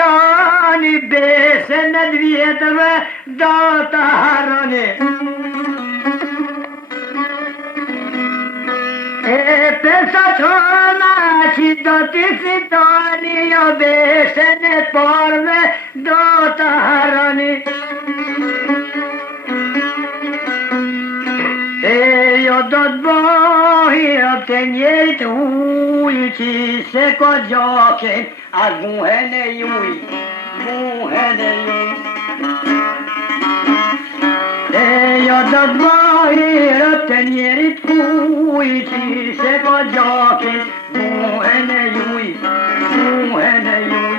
tani besën e vjetëve do të harroni. E pesa tona që do t'i fitoni, jo besën e porve do të harroni. E jo do t'bohi të njerit huj, që se ko gjokin, as muhen e juj, muhen e juj. E jo do t'bohi të njerit huj, që se ko gjokin, muhen e juj, muhen e juj.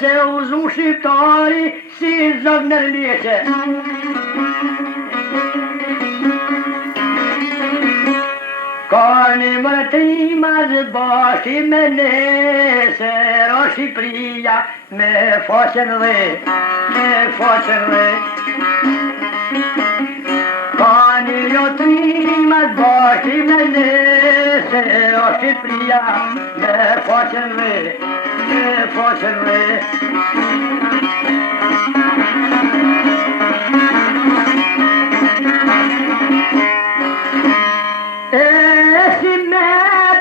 Se uzu shqiptari si zog nërliqe. Ka një mërtima zë bashki me nese, o Shqipria me faqen dhe, me faqen dhe. Ka një jotrima zë bashki me nese, o Shqipria me faqen dhe, me faqen dhe.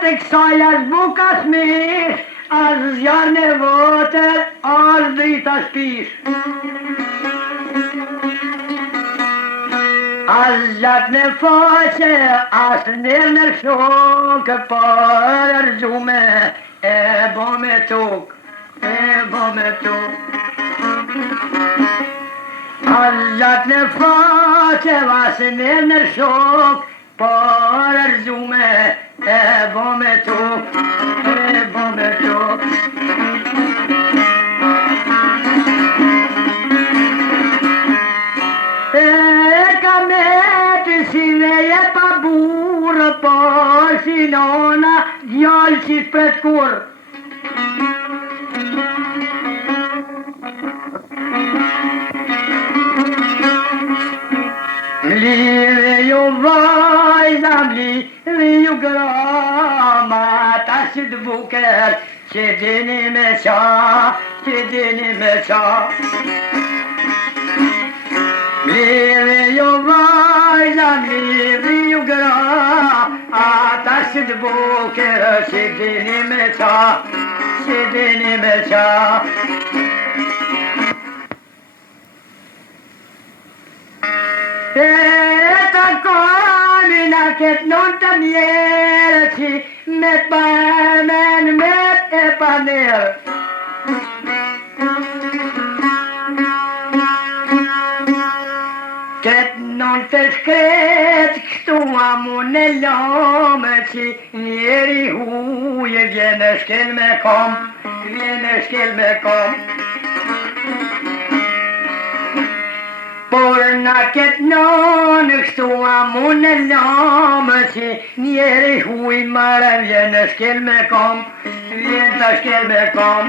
Kësaj as bukas mish, as zjarën e votër, as drita shpish. As gjatë në faqe, as nërë në shokë, për rëzume, e bo me tuk, e bo me tuk. As gjatë në faqe, as nërë në shokë, për rëzume, e bo me tuk, e bo me tuk. E ka me të si veje pa burë, po si nona djallë që s'pret kur. Mlive ju vajza, mlive ju grama, ta si t'buker, që dini me qa, që dini me qa. Mlive ju vajza, mlive ju grama, ta si t'buker, që dini me qa, që dini me qa. E të komina këtë non të mjerë, që me përmen me e panerë. Këtë non të shkretë, këtu amun e lomë, që njeri huje vjene shkel me kom, vjene shkel me kom. Por në këtë nonë, kështu amun e lomë, që njeri huj mërë vjenë shkel me kom, vjenë të shkel me kom.